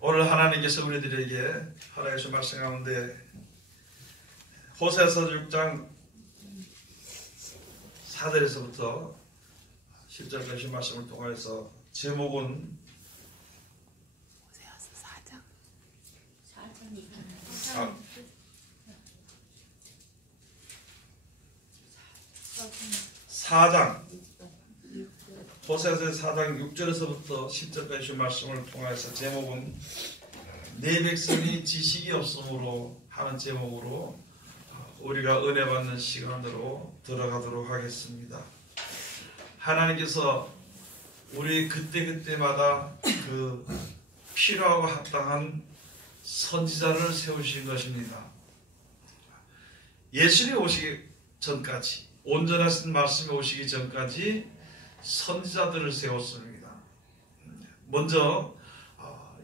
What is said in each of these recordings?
오늘 하나님께서 우리들에게 허락해 주신 말씀 가운데 호세아서 6장 4절에서부터 10절까지 주신 말씀을 통해서 제목은 호세아서 4장 4장 호세아서 4장 6절에서부터 10절까지 주신 말씀을 통해서 제목은 내 백성이 지식이 없으므로 하는 제목으로 우리가 은혜 받는 시간으로 들어가도록 하겠습니다. 하나님께서 우리 그때그때마다 그 필요하고 합당한 선지자를 세우신 것입니다. 예수님이 오시기 전까지, 온전하신 말씀이 오시기 전까지 선지자들을 세웠습니다. 먼저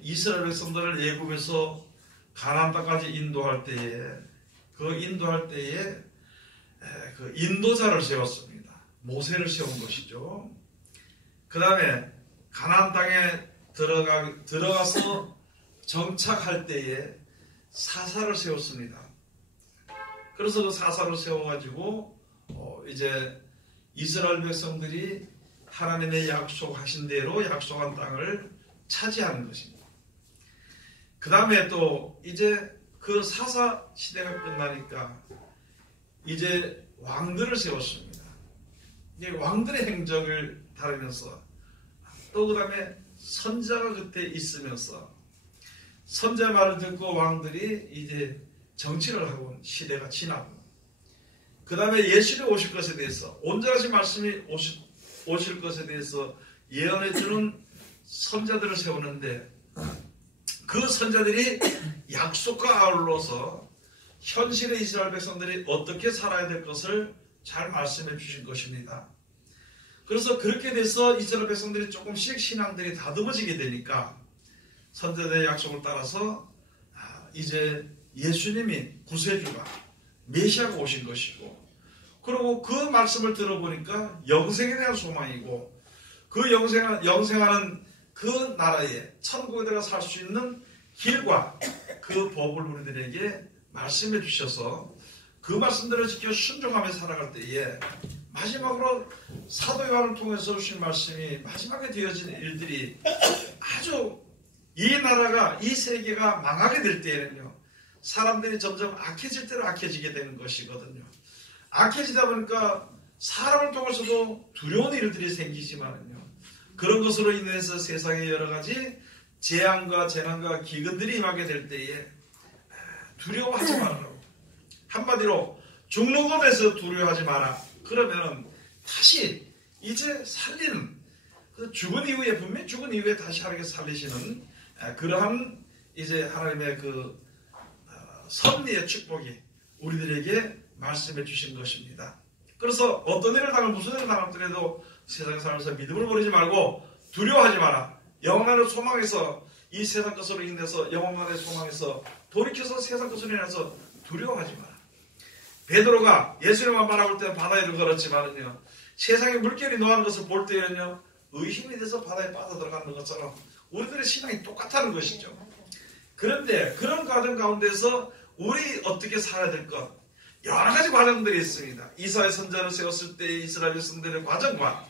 이스라엘 백성들을 애굽에서 가나안 땅까지 인도할 때에 그 인도자를 세웠습니다. 모세를 세운 것이죠. 그 다음에 가나안 땅에 들어가서 정착할 때에 사사를 세웠습니다. 그래서 그 사사를 세워가지고 이제 이스라엘 백성들이 하나님의 약속하신 대로 약속한 땅을 차지하는 것입니다. 그 다음에 또 이제 그 사사 시대가 끝나니까 이제 왕들을 세웠습니다. 이제 왕들의 행적을 다루면서 또 그 다음에 선지자가 그때 있으면서 선지자 말을 듣고 왕들이 이제 정치를 하고 시대가 지나고 그 다음에 예수님 오실 것에 대해서 온전하신 말씀이 오실 것에 대해서 예언해주는 선자들을 세우는데 그 선자들이 약속과 아울러서 현실의 이스라엘 백성들이 어떻게 살아야 될 것을 잘 말씀해 주신 것입니다. 그래서 그렇게 돼서 이스라엘 백성들이 조금씩 신앙들이 다듬어지게 되니까 선자들의 약속을 따라서 이제 예수님이 구세주가 메시아가 오신 것이고 그리고 그 말씀을 들어보니까 영생에 대한 소망이고 그 영생하는 그 나라에 천국에 들어가 살 수 있는 길과 그 법을 우리들에게 말씀해 주셔서 그 말씀대로 지켜 순종하며 살아갈 때에 마지막으로 사도 요한을 통해서 주신 말씀이 마지막에 되어진 일들이 아주 이 나라가 이 세계가 망하게 될 때에는요 사람들이 점점 악해질 대로 악해지게 되는 것이거든요. 악해지다 보니까 사람을 통해서도 두려운 일들이 생기지만은요 그런 것으로 인해서 세상에 여러 가지 재앙과 재난과 기근들이 임하게 될 때에 두려워하지 말라고 한마디로 죽는 것에서 두려워하지 마라. 그러면 다시 이제 살리는 그 죽은 이후에 분명히 죽은 이후에 다시 하나님께 살리시는 그러한 이제 하나님의 그 섭리의 축복이 우리들에게 말씀해 주신 것입니다. 그래서 어떤 일을 당하면 무슨 일을 당하더라도 세상에 살면서 믿음을 버리지 말고 두려워하지 마라. 영원한 소망에서 이 세상 것으로 인해서 영원한 소망에서 돌이켜서 세상 것으로 인해서 두려워하지 마라. 베드로가 예수님만 바라볼 때는 바다에도 걸었지만은요 세상에 물결이 노하는 것을 볼 때는요 의심이 돼서 바다에 빠져들어가는 것처럼 우리들의 신앙이 똑같다는 것이죠. 그런데 그런 과정 가운데서 우리 어떻게 살아야 될 것 여러 가지 과정들이 있습니다. 이사야 선자를 세웠을 때 이스라엘 백성들의 과정과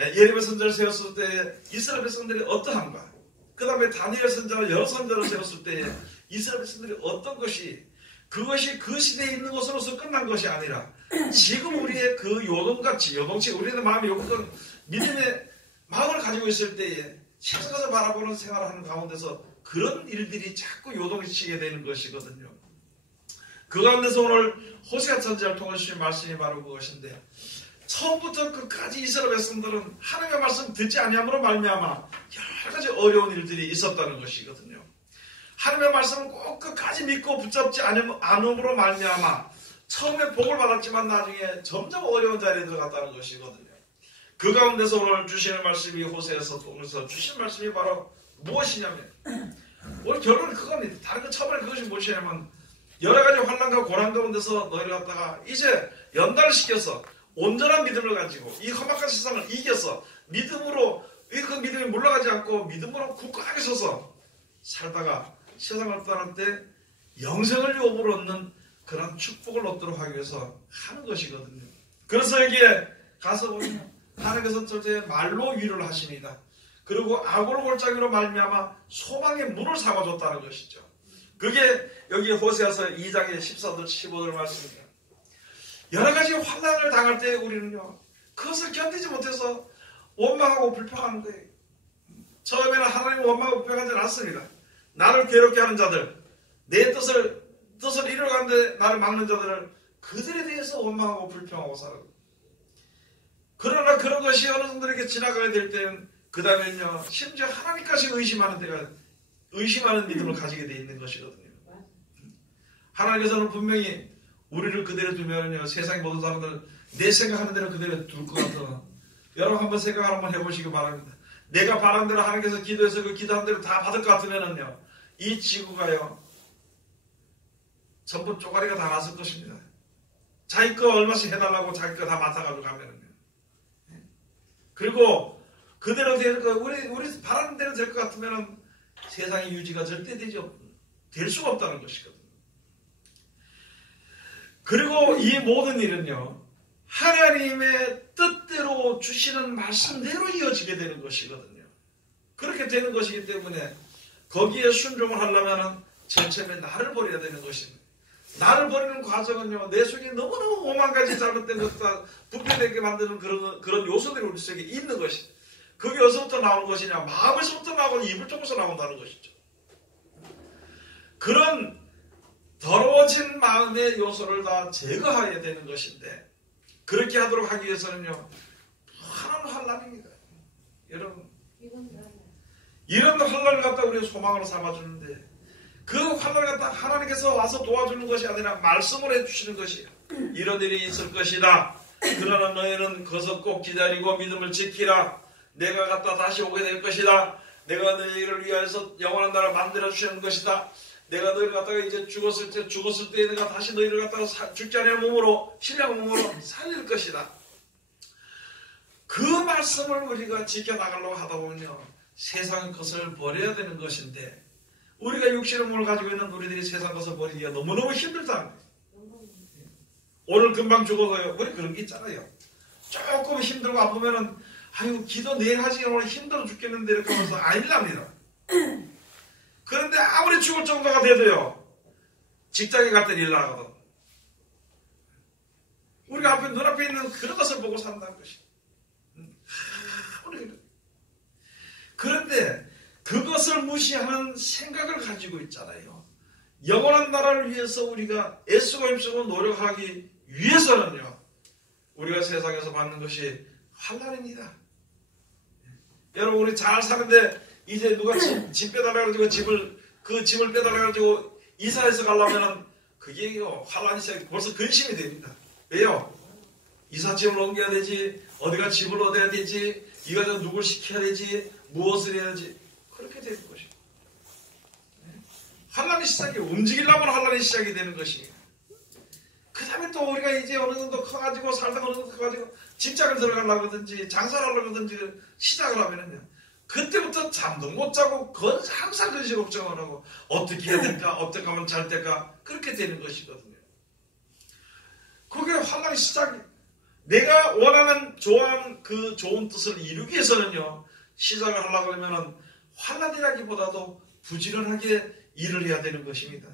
예레미야 선자를 세웠을 때 이스라엘 백성들이 어떠한가 그 다음에 다니엘 선자를 여러 선자를 세웠을 때 이스라엘 백성들이 어떤 것이 그것이 그 시대에 있는 것으로서 끝난 것이 아니라 지금 우리의 그 요동같이 우리의 마음이 요동한 믿음의 마음을 가지고 있을 때에 세상 것을 바라보는 생활을 하는 가운데서 그런 일들이 자꾸 요동치게 되는 것이거든요. 그 가운데서 오늘 호세아 선지자를 통해 주신 말씀이 바로 그것인데 처음부터 끝까지 이스라엘 백성들은 하나님의 말씀 듣지 아니함으로 말미암아 여러 가지 어려운 일들이 있었다는 것이거든요. 하나님의 말씀을 꼭 끝까지 믿고 붙잡지 않음으로 말미암아 처음에 복을 받았지만 나중에 점점 어려운 자리에 들어갔다는 것이거든요. 그 가운데서 오늘 주시는 말씀이 호세아서 통해서 주신 말씀이 바로 무엇이냐면 오늘 결론은 그겁니다. 다른 거 처음에 그것이 무엇이냐면 여러 가지 환난과 고난 가운데서 너희를 갖다가 이제 연단을 시켜서 온전한 믿음을 가지고 이 험악한 세상을 이겨서 믿음으로 그 믿음이 물러가지 않고 믿음으로 굳건하게 서서 살다가 세상을 떠날 때 영생을 요구로 얻는 그런 축복을 얻도록 하기 위해서 하는 것이거든요. 그래서 여기에 가서 보면 하나님께서 첫째 말로 위로를 하십니다. 그리고 악으로 골짜기로 말미암아 소망의 문을 삼아줬다는 것이죠. 그게 여기 호세아서 2장의 14절 15절 말씀입니다. 여러 가지 환난을 당할 때 우리는요, 그것을 견디지 못해서 원망하고 불평하는 거예요. 처음에는 하나님을 원망하고 불평하지 않습니다. 나를 괴롭게 하는 자들, 내 뜻을 이루어가는데 나를 막는 자들을 그들에 대해서 원망하고 불평하고 살아요. 그러나 그런 것이 어느 정도에게 지나가야 될 때는 그 다음에는요, 심지어 하나님까지 의심하는 믿음을 가지게 되어 있는 것이거든요. 하나님께서는 분명히 우리를 그대로 두면요, 세상 모든 사람들 내 생각하는 대로 그대로 둘 것 같아. 여러분 한번 생각을 한번 해보시기 바랍니다. 내가 바란 대로 하나님께서 기도해서 그 기도한 대로 다 받을 것 같으면은요, 이 지구가요, 전부 쪼가리가 다 났을 것입니다. 자기 거 얼마씩 해달라고 자기 거 다 맡아가지고 가면은요. 그리고 그대로 될 거, 우리 바라는 대로 될 것 같으면은 세상의 유지가 절대 될 수가 없다는 것이거든요. 그리고 이 모든 일은요, 하나님의 뜻대로 주시는 말씀대로 이어지게 되는 것이거든요. 그렇게 되는 것이기 때문에 거기에 순종을 하려면 제일 처음에 나를 버려야 되는 것입니다. 나를 버리는 과정은요, 내 속에 너무너무 오만 가지 잘못된 것과 부패되게 만드는 그런 요소들이 우리 속에 있는 것이. 그게 어디서부터 나오는 것이냐? 마음에서부터 나오고 입을 쪽에서 나온다는 것이죠. 그런 더러워진 마음의 요소를 다 제거해야 되는 것인데, 그렇게 하도록 하기 위해서는요, 하나는 환난입니다. 여러분, 이런 환난을 갖다 우리가 소망으로 삼아주는데, 그 환난을 갖다 하나님께서 와서 도와주는 것이 아니라 말씀을 해주시는 것이에요. 이런 일이 있을 것이다. 그러나 너희는 거기서 꼭 기다리고 믿음을 지키라. 내가 갖다 다시 오게 될 것이다. 내가 너희를 위하여서 영원한 나라를 만들어 주시는 것이다. 내가 너희를 갖다가 이제 죽었을 때 내가 다시 너희를 갖다가 죽지 않은 몸으로, 신령 몸으로 살릴 것이다. 그 말씀을 우리가 지켜나가려고 하다 보면요, 세상 것을 버려야 되는 것인데, 우리가 육신의 몸을 가지고 있는 우리들이 세상 것을 버리기가 너무너무 힘들다. 오늘 금방 죽어서요. 우리 그런 게 있잖아요. 조금 힘들고 아프면은, 아유, 기도 내일 하지, 오늘 힘들어 죽겠는데, 이렇게 하면서 아니랍니다. 그런데 아무리 죽을 정도가 돼도요, 직장에 갈 때 일 나가거든. 우리가 앞에, 눈앞에 있는 그런 것을 보고 산다는 것이. 그런데 그것을 무시하는 생각을 가지고 있잖아요. 영원한 나라를 위해서 우리가 애쓰고 힘쓰고 노력하기 위해서는요, 우리가 세상에서 받는 것이 환난입니다. 여러분, 우리 잘 사는데 이제 누가 집 빼달라가지고 그 집을 빼달라가지고 이사해서 가려면은 그게 환란이 시작이 벌써 근심이 됩니다. 왜요? 이삿짐을 옮겨야 되지, 어디가 집을 얻어야 되지, 이거 누굴 시켜야 되지, 무엇을 해야 되지, 그렇게 되는 것이에요. 환란이 시작이, 움직이려면 환란이 시작이 되는 것이에요. 그 다음에 또 우리가 이제 어느 정도 커가지고 살다가 어느 정도 커가지고 직장을 들어가려고 하든지 장사를 하려고 하든지 시작을 하면은요, 그때부터 잠도 못 자고 항상 근심 걱정을 하고 어떻게 해야 될까, 어떻게 하면 잘 될까, 그렇게 되는 것이거든요. 그게 환란의 시작이에요. 내가 원하는 좋아하는 그 좋은 뜻을 이루기 위해서는요, 시작을 하려고 하면은 환란이라기보다도 부지런하게 일을 해야 되는 것입니다.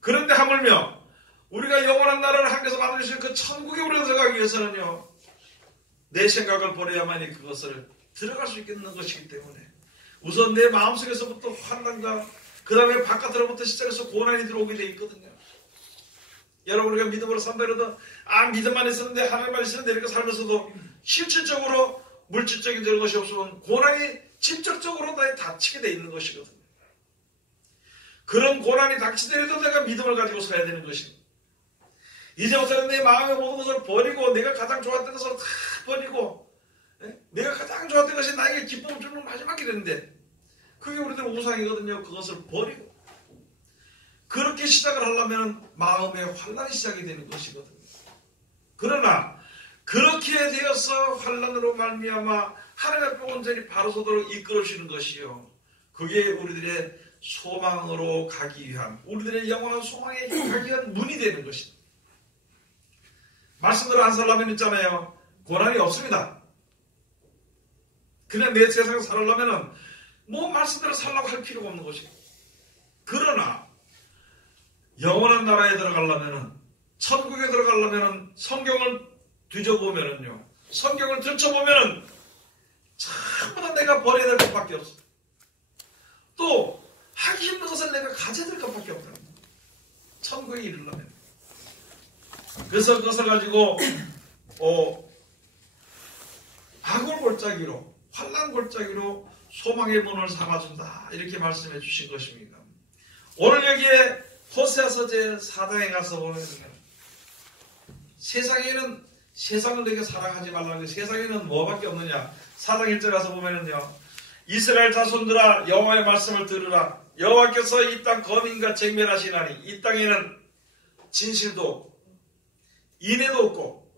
그런데 하물며 우리가 영원한 나라를 하나님께서 만드신 그 천국에 우리가 들어가기 위해서는요, 내 생각을 버려야만이 그것을 들어갈 수 있는 것이기 때문에 우선 내 마음속에서부터 환난과 그 다음에 바깥으로부터 시작해서 고난이 들어오게 되어 있거든요. 여러분, 우리가 믿음으로 산다 그래도 믿음만 있었는데 하나님만 있었는데 이렇게 살면서도 실질적으로 물질적인 그런 것이 없으면 고난이 직접적으로 다 닥치게 되어 있는 것이거든요. 그런 고난이 닥치더라도 내가 믿음을 가지고 서야 되는 것입니다. 이제부터는 내 마음의 모든 것을 버리고 내가 가장 좋았던 것을 다 버리고 내가 가장 좋았던 것이 나에게 기쁨을 주는 마지막 길인데 그게 우리들 우상이거든요. 그것을 버리고 그렇게 시작을 하려면 마음의 환란이 시작이 되는 것이거든요. 그러나 그렇게 되어서 환란으로 말미암아 하나님의 온전히 바로 서도록 이끌어주시는 것이요, 그게 우리들의 소망으로 가기 위한, 우리들의 영원한 소망에 가기 위한 문이 되는 것입니다. 말씀대로 안 살려면 있잖아요. 고난이 없습니다. 그냥 내 세상에 살려면 뭐 말씀대로 살라고 할 필요가 없는 것이에요. 그러나 영원한 나라에 들어가려면, 천국에 들어가려면 성경을 뒤져보면요, 성경을 들춰보면은 전부 다 내가 버려야 될 것밖에 없어. 또 하기 힘든 것을 내가 가져야 될 것밖에 없다. 천국에 이르려면. 그래서 그것을 가지고 악을 골짜기로, 환난 골짜기로 소망의 문을 삼아준다, 이렇게 말씀해 주신 것입니다. 오늘 여기에 호세아서 제4장에 가서 보면 세상에는, 세상을 내게 사랑하지 말라는, 세상에는 뭐밖에 없느냐. 4장 1절 가서 보면은요, 이스라엘 자손들아 여호와의 말씀을 들으라. 여호와께서 이 땅 거민과 쟁멸하시나니 이 땅에는 진실도 없고 인애도 없고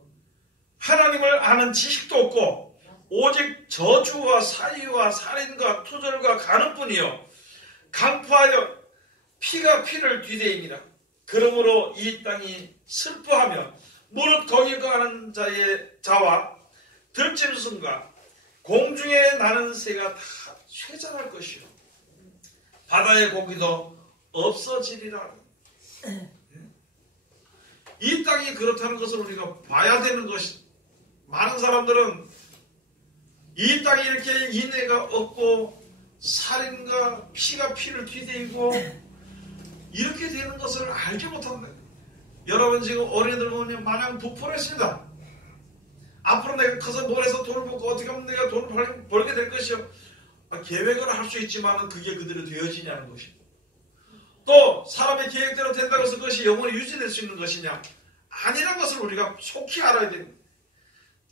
하나님을 아는 지식도 없고 오직 저주와 사위와 살인과 투절과 간음뿐이요 강포하여 피가 피를 뒤대임이라. 그러므로 이 땅이 슬퍼하며 무릇 거기 거하는 자와 들짐승과 공중에 나는 새가 다 쇠잔할 것이요 바다의 고기도 없어지리라. 이 땅이 그렇다는 것을 우리가 봐야 되는 것이, 많은 사람들은 이 땅이 이렇게 인애가 없고 살인과 피가 피를 뒤대고 이렇게 되는 것을 알지 못한다. 여러분 지금 어린이들 보면 마냥 부풀었습니다. 앞으로 내가 커서 뭘 해서 돈을 벌고 어떻게 하면 내가 돈을 벌게 될 것이요. 계획을 할 수 있지만 그게 그대로 되어지냐는 것이고, 또 사람의 계획대로 된다고 해서 그것이 영원히 유지될 수 있는 것이냐, 아니라는 것을 우리가 속히 알아야 됩니다.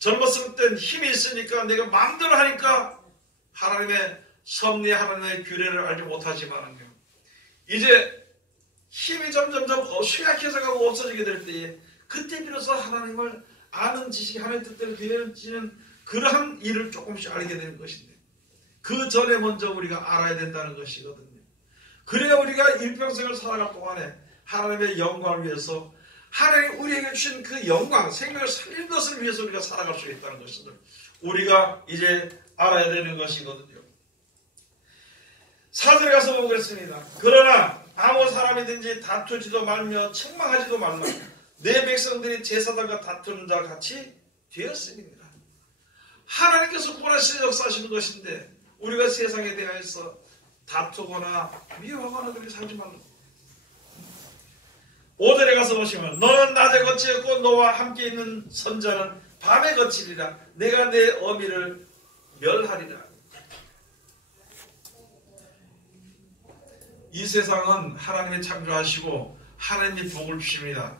젊었을 땐 힘이 있으니까 내가 마음대로 하니까 하나님의 섭리, 하나님의 규례를 알지 못하지만은요, 이제 힘이 점점점 쇠약해져 가고 없어지게 될 때에 그때 비로소 하나님을 아는 지식이 하나님의 뜻대로 되어지는 그러한 일을 조금씩 알게 되는 것인데, 그 전에 먼저 우리가 알아야 된다는 것이거든요. 그래야 우리가 일평생을 살아갈 동안에 하나님의 영광을 위해서, 하나님 우리에게 주신 그 영광, 생명을 살린 것을 위해서 우리가 살아갈 수 있다는 것을 우리가 이제 알아야 되는 것이거든요. 4절에 가서 보겠습니다. 그러나 아무 사람이든지 다투지도 말며 책망하지도 말라. 내 백성들이 제사장과 다투는 자 같이 되었습니다. 하나님께서 구원하시는 역사하시는 것인데 우리가 세상에 대하여서 다투거나 미워하거나 그렇게 살지 말라. 5절에 가서 보시면 너는 낮에 거치었고 너와 함께 있는 선자는 밤에 거치리라. 내가 내 어미를 멸하리라. 이 세상은 하나님이 창조하시고 하나님이 복을 주십니다.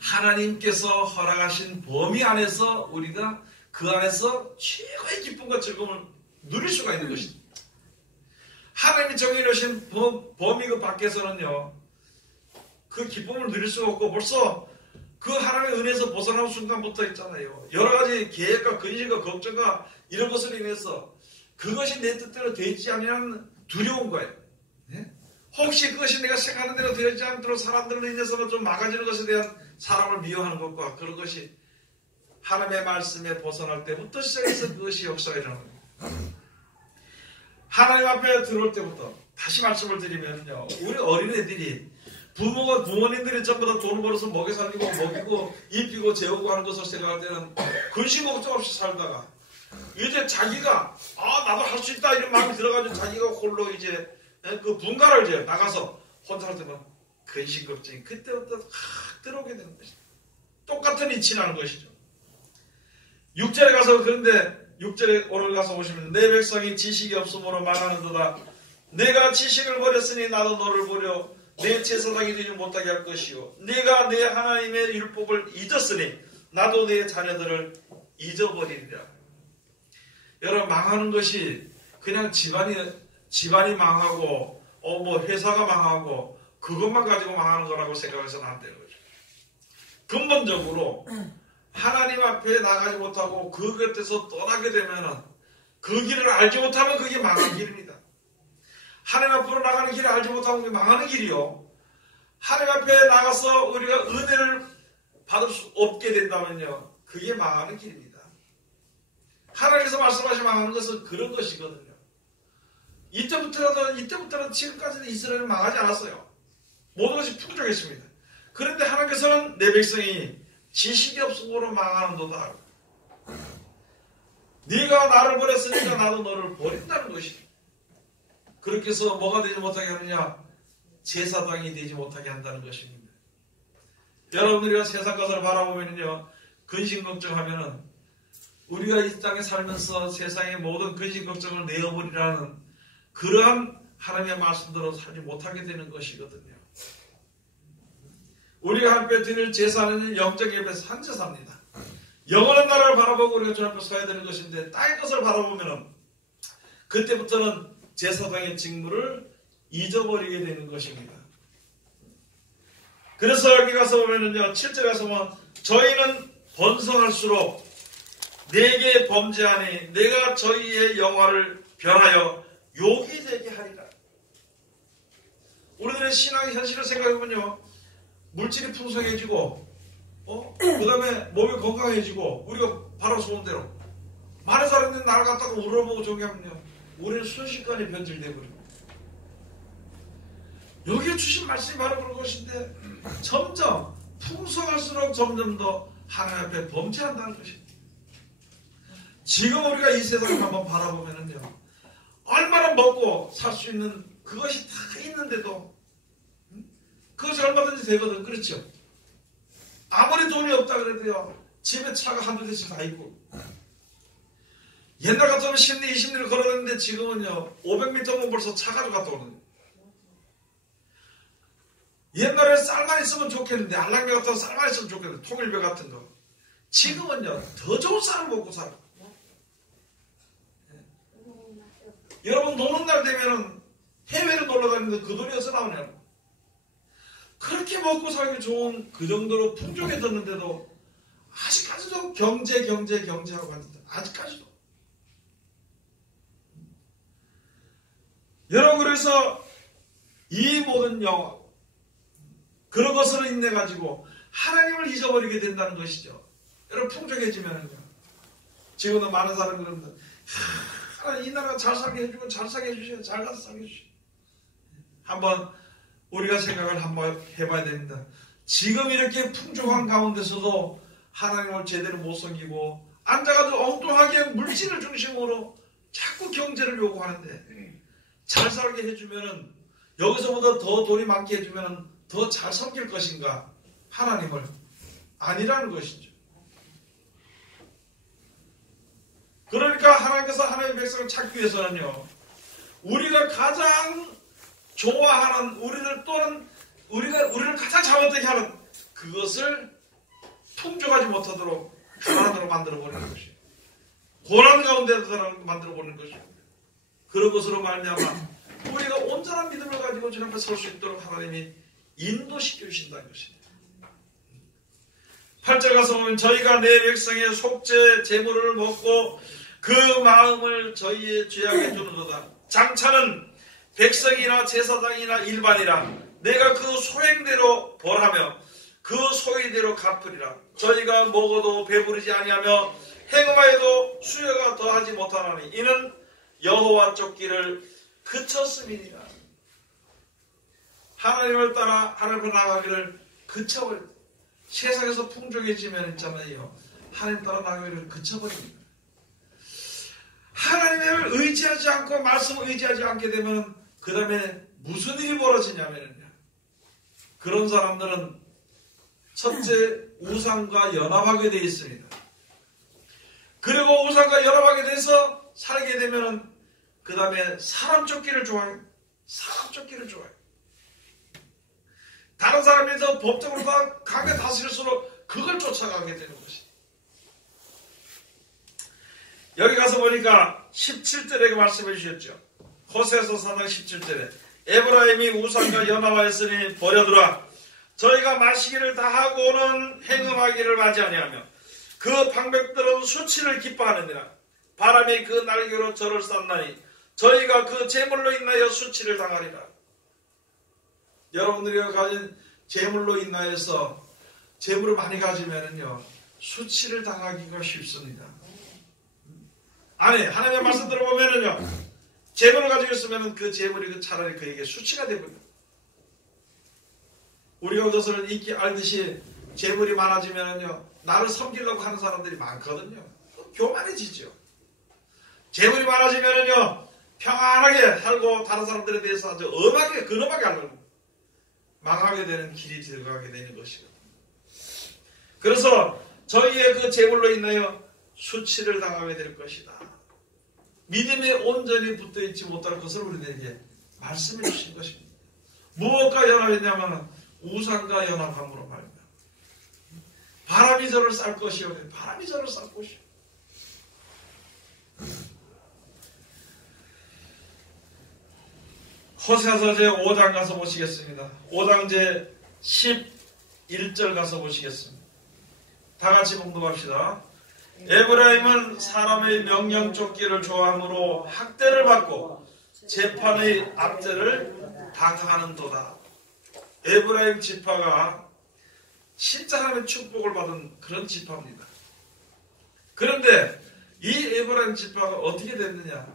하나님께서 허락하신 범위 안에서 우리가 그 안에서 최고의 기쁨과 즐거움을 누릴 수가 있는 것입니다. 하나님이 정해놓으신 범위 그 밖에서는요, 그 기쁨을 누릴 수가 없고 벌써 그 하나님의 은혜에서 벗어나는 순간부터 있잖아요. 여러 가지 계획과 근심과 걱정과 이런 것으로 인해서 그것이 내 뜻대로 되지 않으면 두려운 거예요. 네? 혹시 그것이 내가 생각하는 대로 되지 않도록 사람들로 인해서는 좀 막아지는 것에 대한 사람을 미워하는 것과 그런 것이 하나님의 말씀에 벗어날 때부터 시작해서 그것이 역사가 일어나는 거예요. 하나님 앞에 들어올 때부터 다시 말씀을 드리면요, 우리 어린애들이 부모님들이 전부 다 돈을 벌어서 먹여 살리고 먹이고 입히고 재우고 하는 것을 생각할 때는 근심 걱정 없이 살다가 이제 자기가 나도 할 수 있다 이런 마음이 들어가지고 자기가 홀로 이제 그 분가를 이제 나가서 혼자 할 때는 근심 걱정이 그때부터 확 들어오게 되는 것이죠. 똑같은 이치 나는 것이죠. 6절에 가서, 그런데 6절에 오늘 가서 보시면 내 백성이 지식이 없으므로 말하는도다. 내가 지식을 버렸으니 나도 너를 버려 내 제사장이 되지 못하게 할 것이요 네가 내 하나님의 율법을 잊었으니 나도 내 자녀들을 잊어버리리라. 여러분, 망하는 것이 그냥 집안이 망하고 뭐 회사가 망하고 그것만 가지고 망하는 거라고 생각해서는 안 되는 거죠. 근본적으로 하나님 앞에 나가지 못하고 그 곁에서 떠나게 되면은 그 길을 알지 못하면 그게 망한 길입니다. 하나님 앞으로 나가는 길을 알지 못하고 망하는 길이요. 하나님 앞에 나가서 우리가 은혜를 받을 수 없게 된다면요, 그게 망하는 길입니다. 하나님께서 말씀하시면 망하는 것은 그런 것이거든요. 이때부터는 지금까지는 이스라엘은 망하지 않았어요. 모든 것이 풍족했습니다. 그런데 하나님께서는 내 백성이 지식이 없음으로 망하는도다. 네가 나를 버렸으니까 나도 너를 버린다는 것입니다. 그렇게 해서 뭐가 되지 못하게 하느냐? 제사장이 되지 못하게 한다는 것입니다. 여러분, 우리가 세상 것을 바라보면요, 근심 걱정하면은 우리가 이 땅에 살면서 세상의 모든 근심 걱정을 내어버리라는 그러한 하나님의 말씀대로 살지 못하게 되는 것이거든요. 우리가 함께 드릴 제사는 영적 예배에서 한 제사입니다. 영원한 나라를 바라보고 우리가 주 앞에 서야 되는 것인데, 땅의 것을 바라보면은 그때부터는 제사장의 직무를 잊어버리게 되는 것입니다. 그래서 여기 가서 보면은요, 7절에 가서 보면 저희는 번성할수록 내게 범죄하니 내가 저희의 영화를 변하여 욕이 되게 하리라. 우리들의 신앙의 현실을 생각해보면요, 물질이 풍성해지고 그 다음에 몸이 건강해지고 우리가 바로 좋은 대로 많은 사람들이 나를 갖다가 울어보고 존경하면요, 우리는 순식간에 변질되어버립니다. 여기에 주신 말씀이 바로 그런 것인데, 점점 풍성할수록 점점 더 하나님 앞에 범죄한다는 것입니다. 지금 우리가 이 세상을 한번 바라보면은요, 얼마나 먹고 살 수 있는 그것이 다 있는데도 그것이 얼마든지 되거든. 그렇죠? 아무리 돈이 없다 그래도요, 집에 차가 한두 대씩 다 있고, 옛날 같으면 10리, 20리를 걸어다니는데 지금은요, 500m면 벌써 차 가지고 갔다 오는. 옛날에 쌀만 있으면 좋겠는데, 알랑배 같은 쌀만 있으면 좋겠는데, 통일배 같은 거. 지금은요, 더 좋은 쌀을 먹고 살아. 여러분, 노는 날 되면은 해외로 놀러 다니는데 그 돈이 어디서 나오냐고. 그렇게 먹고 살기 좋은 그 정도로 풍족해졌는데도 아직까지도 경제하고 하는데, 아직까지도. 여러분, 그래서 이 모든 영화, 그런 것으로 인해가지고 하나님을 잊어버리게 된다는 것이죠. 여러분, 풍족해지면은요, 지금도 많은 사람들은 그런데, 이 나라 잘 살게 해주면 잘 살게 해주세요. 잘 가서 살게 해주세요. 한번 우리가 생각을 한번 해봐야 됩니다. 지금 이렇게 풍족한 가운데서도 하나님을 제대로 못 섬기고 앉아가지고 엉뚱하게 물질을 중심으로 자꾸 경제를 요구하는데, 잘 살게 해주면은, 여기서보다 더 돈이 많게 해주면은 더 잘 섬길 것인가? 하나님을. 아니라는 것이죠. 그러니까 하나님께서 하나님의 백성을 찾기 위해서는요, 우리가 가장 좋아하는, 우리를 가장 잘못되게 하는 그것을 풍족하지 못하도록 가난으로 만들어버리는 것이에요. 고난 가운데서 만들어버리는 것이에요. 그런 것으로 말미암아 우리가 온전한 믿음을 가지고 주님 앞에 설 수 있도록 하나님이 인도시켜 주신다는 것입니다. 8절 가서 보면 저희가 내 백성의 속죄 제물을 먹고 그 마음을 저희의 죄악에 주는도다. 장차는 백성이나 제사장이나 일반이라 내가 그 소행대로 벌하며 그 소위대로 갚으리라. 저희가 먹어도 배부르지 아니하며 행음하여도 수요가 더하지 못하노니 이는 여호와 쫓기를 그쳤음이니라. 하나님을 따라 하나님을 나가기를 그쳐버려. 세상에서 풍족해지면 있잖아요, 하나님 따라 나가기를 그쳐버립니다. 하나님을 의지하지 않고 말씀을 의지하지 않게 되면 그 다음에 무슨 일이 벌어지냐면요, 그런 사람들은 첫째 우상과 연합하게 되어 있습니다. 그리고 우상과 연합하게 돼서 살게 되면 그 다음에 사람 쫓기를 좋아해요. 사람 쫓기를 좋아해요. 다른 사람이 더 법적으로 더 강하게 다스릴수록 그걸 쫓아가게 되는 것이. 여기 가서 보니까 17절에 말씀해 주셨죠. 호세아서 4장 17절에 에브라임이 우상과 연합하였으니 버려두라. 저희가 마시기를 다하고는 행음하기를 마지 아니하며 그 방백들은 수치를 기뻐하느니라. 바람이 그 날개로 저를 쌌나니 저희가 그 재물로 인하여 수치를 당하리라. 여러분들이 가진 재물로 인하여서 재물을 많이 가지면은요 수치를 당하기가 쉽습니다. 아니 하나님의 말씀 들어보면은요 재물을 가지고 있으면은 그 재물이 차라리 그에게 수치가 되거든요. 우리가 그것을 익히 알듯이 재물이 많아지면은요 나를 섬기려고 하는 사람들이 많거든요. 교만해지죠. 재물이 많아지면은요 평안하게 살고 다른 사람들에 대해서 아주 엄하게 근엄하게 하려고 망하게 되는 길이 들어가게 되는 것이거든요. 그래서 저희의 그 재물로 인하여 수치를 당하게 될 것이다. 믿음에 온전히 붙어있지 못할 것을 우리들에게 말씀해 주신 것입니다. 무엇과 연합했냐면 우상과 연합함으로 말입니다. 바람이 저를 쌀 것이요. 바람이 저를 쌀 것이요. 호세아서 제 5장 가서 보시겠습니다. 5장 제 11절 가서 보시겠습니다. 다 같이 봉독합시다. 에브라임은 사람의 명령 쫓기를 좋아하므로 학대를 받고 재판의 압제를 당하는도다. 에브라임 지파가 진짜 하나님의 축복을 받은 그런 지파입니다. 그런데 이 에브라임 지파가 어떻게 됐느냐?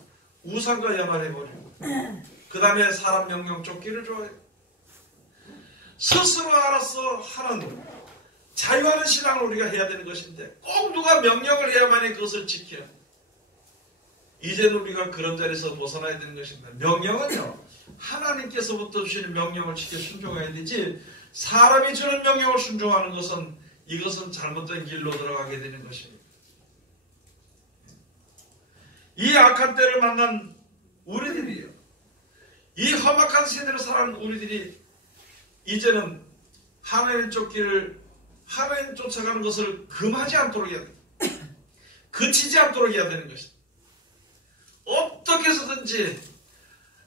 우상과 연합해버리고 그 다음에 사람 명령 쫓기를 좋아해요. 스스로 알아서 하는 자유하는 신앙을 우리가 해야 되는 것인데 꼭 누가 명령을 해야만이 그것을 지켜요. 이제는 우리가 그런 자리에서 벗어나야 되는 것입니다. 명령은요 하나님께서부터 주시는 명령을 지켜 순종해야 되지 사람이 주는 명령을 순종하는 것은 이것은 잘못된 길로 들어가게 되는 것입니다. 이 악한 때를 만난 우리들이요 이 험악한 세대로 살아가는 우리들이 이제는 하나님 쫓기를 하나님 쫓아가는 것을 금하지 않도록 해야 됩니다. 그치지 않도록 해야 되는 것입니다. 어떻게 해서든지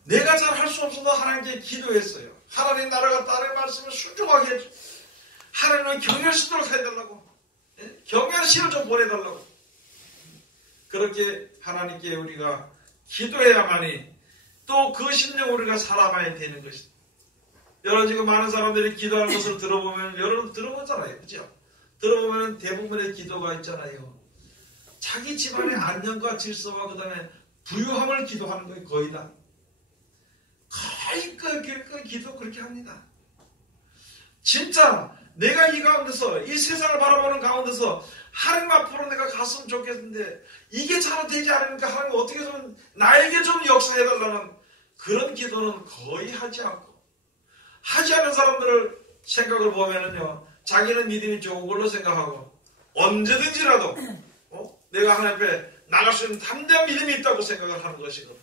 내가 잘 할 수 없어도 하나님께 기도했어요. 하나님 나라가 딸의 말씀을 순종하게 해주고 하나님은 경외하시도록 해달라고 경외하는 시를 좀 보내달라고 그렇게 하나님께 우리가 기도해야만이 또 그 심령 우리가 살아가야 되는 것입니다. 여러분 지금 많은 사람들이 기도하는 것을 들어보면 여러분 들어보잖아요. 그죠? 들어보면 대부분의 기도가 있잖아요. 자기 집안의 안녕과 질서와 그 다음에 부유함을 기도하는 거예요. 거의 다. 거의 그 기도 그렇게 합니다. 진짜 내가 이 가운데서 이 세상을 바라보는 가운데서 하나님 앞으로 내가 갔으면 좋겠는데 이게 잘되지 않으니까 하나님 어떻게 좀 나에게 좀 역사해달라는 그런 기도는 거의 하지 않고 하지 않는 사람들을 생각을 보면은요 자기는 믿음이 좋은 걸로 생각하고 언제든지라도 내가 하나님 앞에 나갈 수 있는 담대한 믿음이 있다고 생각을 하는 것이거든요.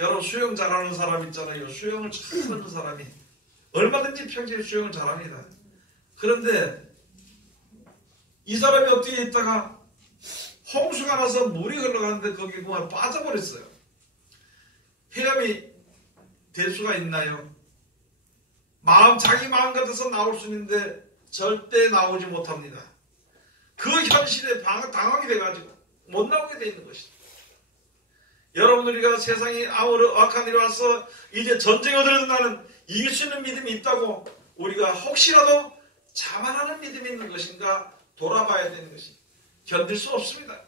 여러분 수영 잘하는 사람 있잖아요. 수영을 잘하는 사람이 얼마든지 평소에 수영을 잘합니다. 그런데 이 사람이 어떻게 있다가 홍수가 나서 물이 흘러가는데 거기 그만 빠져버렸어요. 헤엄이 될 수가 있나요? 자기 마음 같아서 나올 수 있는데 절대 나오지 못합니다. 그 현실에 당황이 돼가지고 못 나오게 돼 있는 것이죠. 여러분 우리가 세상이 아무런 악한 일이 와서 이제 전쟁에 들어가는 이길 수 있는 믿음이 있다고 우리가 혹시라도 자만하는 믿음이 있는 것인가 돌아봐야 되는 것입니다. 견딜 수 없습니다.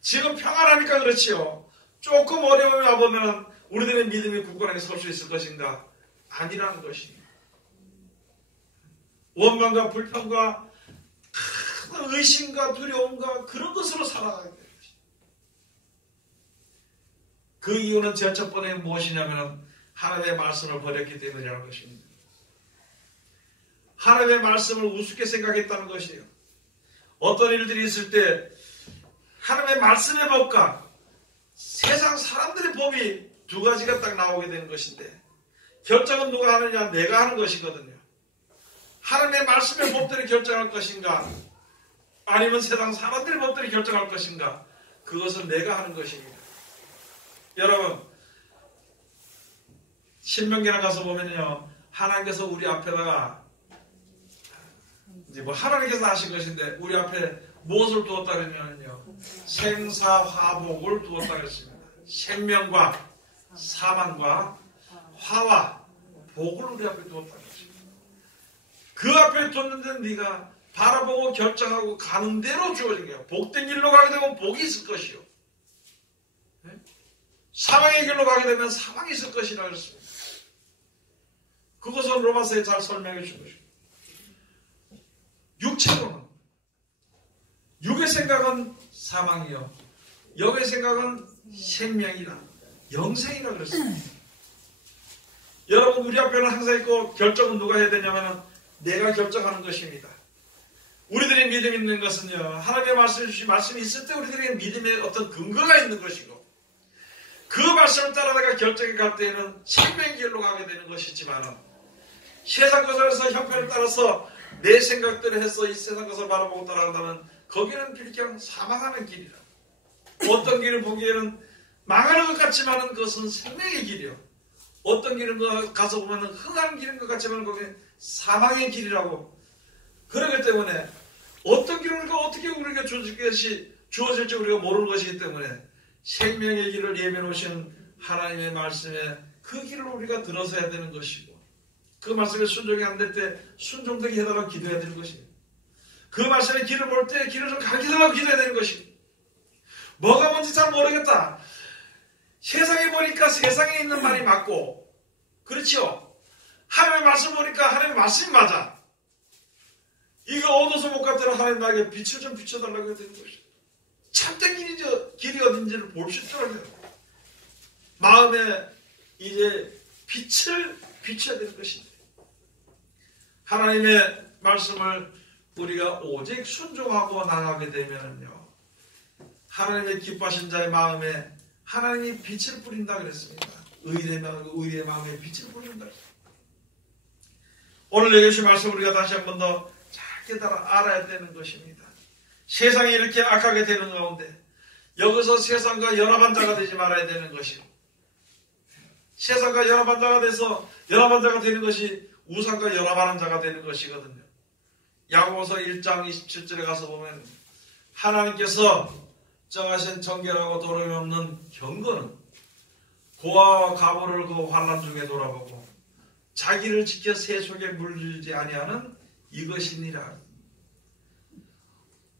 지금 평안하니까 그렇지요. 조금 어려움이 와보면 우리들의 믿음이 굳건하게 설 수 있을 것인가? 아니라는 것입니다. 원망과 불평과 큰 의심과 두려움과 그런 것으로 살아가게 됩니다. 그 이유는 제일 첫 번째 무엇이냐면 하나님의 말씀을 버렸기 때문이라는 것입니다. 하나님의 말씀을 우습게 생각했다는 것이에요. 어떤 일들이 있을 때 하나님의 말씀의 법과 세상 사람들의 법이 두 가지가 딱 나오게 되는 것인데 결정은 누가 하느냐? 내가 하는 것이거든요. 하나님의 말씀의 법들이 결정할 것인가? 아니면 세상 사람들의 법들이 결정할 것인가? 그것은 내가 하는 것입니다. 여러분 신명기나 가서 보면요 하나님께서 우리 앞에다가 이제 하나님께서 하신 것인데 우리 앞에 무엇을 두었다 그러냐면요, 생사화복을 두었다 그랬습니다. 생명과 사망과 화와 복을 우리 앞에 두었다 그랬습니다. 그 앞에 뒀는데 네가 바라보고 결정하고 가는 대로 주어진 거야. 복된 길로 가게 되면 복이 있을 것이요, 사망의 길로 가게 되면 사망이 있을 것이라 그랬습니다. 그것은 로마서에 잘 설명해 준 것입니다. 육체로는, 육의 생각은 사망이요, 영의 생각은 생명이라, 영생이라 그랬습니다. 여러분, 우리 앞에는 항상 있고 결정은 누가 해야 되냐면 내가 결정하는 것입니다. 우리들이 믿음 있는 것은요, 하나님의 말씀을 주신 말씀이 있을 때 우리들의 믿음에 어떤 근거가 있는 것이고, 그 말씀을 따라 내가 결정해 갈 때에는 생명의 길로 가게 되는 것이지만, 세상 것에서 형편을 따라서 내 생각대로 해서 이 세상 것을 바라보고 따라간다면 거기는 그냥 사망하는 길이라. 어떤 길을 보기에는 망하는 것 같지만 그것은 생명의 길이요, 어떤 길은 가서 보면 흥한 길인 것 같지만 거기는 사망의 길이라고. 그렇기 때문에 어떤 길을 어떻게 우리가 주어질지 우리가 모르는 것이기 때문에 생명의 길을 예비해 놓으신 하나님의 말씀에 그 길을 우리가 들어서야 되는 것이고, 그 말씀에 순종이 안 될 때 순종되게 해달라고 기도해야 되는 것이고, 그 말씀에 길을 볼 때 길을 좀 가르쳐달라고 기도해야 되는 것이고, 뭐가 뭔지 잘 모르겠다, 세상에 보니까 세상에 있는 말이 맞고, 그렇죠? 하나님의 말씀 보니까 하나님의 말씀이 맞아. 이거 얻어서 못 갔더라, 하나님 나에게 빛을 좀 비춰달라고 해야 되는 것이고, 참된 길이 어딘지를 볼 수 있도록 해야 돼. 마음에 이제 빛을 비춰야 되는 것입니다. 하나님의 말씀을 우리가 오직 순종하고 나가게 되면요, 하나님의 기뻐하신 자의 마음에 하나님이 빛을 뿌린다 그랬습니다. 의의 마음에 빛을 뿌린다. 오늘 여기 주신 말씀 우리가 다시 한 번 더 잘 깨달아 알아야 되는 것입니다. 세상이 이렇게 악하게 되는 가운데 여기서 세상과 연합한 자가 되지 말아야 되는 것이고, 세상과 연합한 자가 돼서 연합한 자가 되는 것이 우상과 연합하는 자가 되는 것이거든요. 야고보서 1장 27절에 가서 보면 하나님께서 정하신 정결하고 도름이 없는 경건은 고아와 가보를 그 환난 중에 돌아보고 자기를 지켜 새 속에 물들지 아니하는 이것이니라.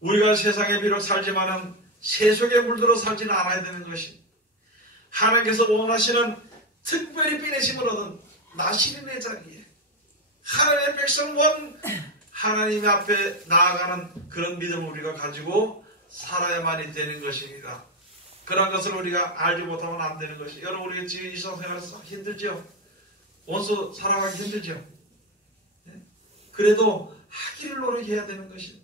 우리가 세상에 비록 살지만은 새 속에 물들어 살지는 않아야 되는 것이, 하나님께서 원하시는 특별히 빼내심을 얻은 나시린의 자리에 하나님의 백성 하나님 앞에 나아가는 그런 믿음을 우리가 가지고 살아야만이 되는 것입니다. 그런 것을 우리가 알지 못하면 안 되는 것이, 여러분 우리가 지금 일상생활에서 힘들죠? 원수 사랑하기 힘들죠? 그래도 하기를 노력해야 되는 것이,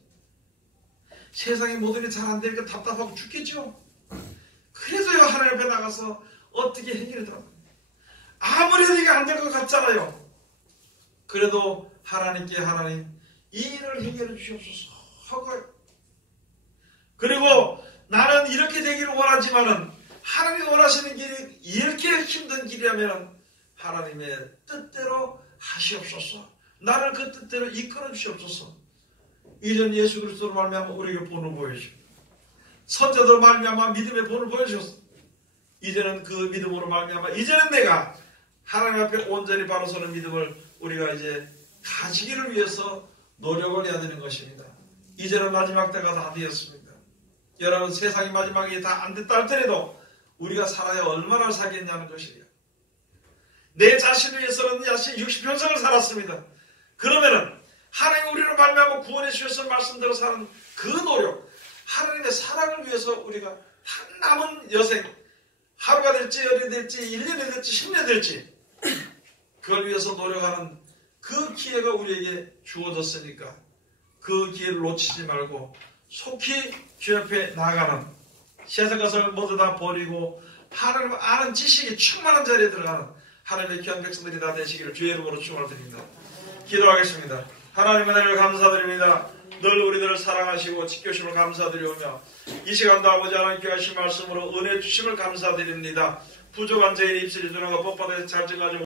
세상의 모든 게 잘 안 되니까 답답하고 죽겠죠? 그래도요, 하나님 앞에 나가서 어떻게 해결하더라고요. 아무래도 이게 안 될 것 같잖아요. 그래도 하나님께 하나님 이 일을 해결해 주시옵소서 하고, 그리고 나는 이렇게 되기를 원하지만은 하나님이 원하시는 길이 이렇게 힘든 길이라면 하나님의 뜻대로 하시옵소서, 나를 그 뜻대로 이끌어 주시옵소서. 이전 예수 그리스도로 말미암아 우리에게 본을 보여주시고, 선자들로 말미암아 믿음의 본을 보여주셨어. 이제는 그 믿음으로 말미암아 이제는 내가 하나님 앞에 온전히 바로 서는 믿음을 우리가 이제 가지기를 위해서 노력을 해야 되는 것입니다. 이제는 마지막 때가 다 되었습니다. 여러분, 세상이 마지막이 다 안 됐다 할때라도 우리가 살아야 얼마나 살겠냐는 것이에요. 내 자신을 위해서는 야시 60평생을 살았습니다. 그러면은 하나님 우리를 말미암아 구원해 주셔서 말씀대로 사는 그 노력, 하나님의 사랑을 위해서 우리가 한 남은 여생, 하루가 될지 열이 될지 1년이 될지 10년이 될지 그걸 위해서 노력하는 그 기회가 우리에게 주어졌으니까 그 기회를 놓치지 말고 속히 주 앞에 나아가는, 세상 것을 모두 다 버리고 하나님 아는 지식이 충만한 자리에 들어가는 하나님의 귀한 백성들이 다 되시기를 주의 이름으로 축원드립니다. 기도하겠습니다. 하나님의 은혜를 감사드립니다. 늘 우리들을 사랑하시고 지켜주심을 감사드리오며 이 시간도 아버지 하나님께 하신 말씀으로 은혜 주심을 감사드립니다. 부족한 죄인 입술이 주나가 법받아 잘 증하지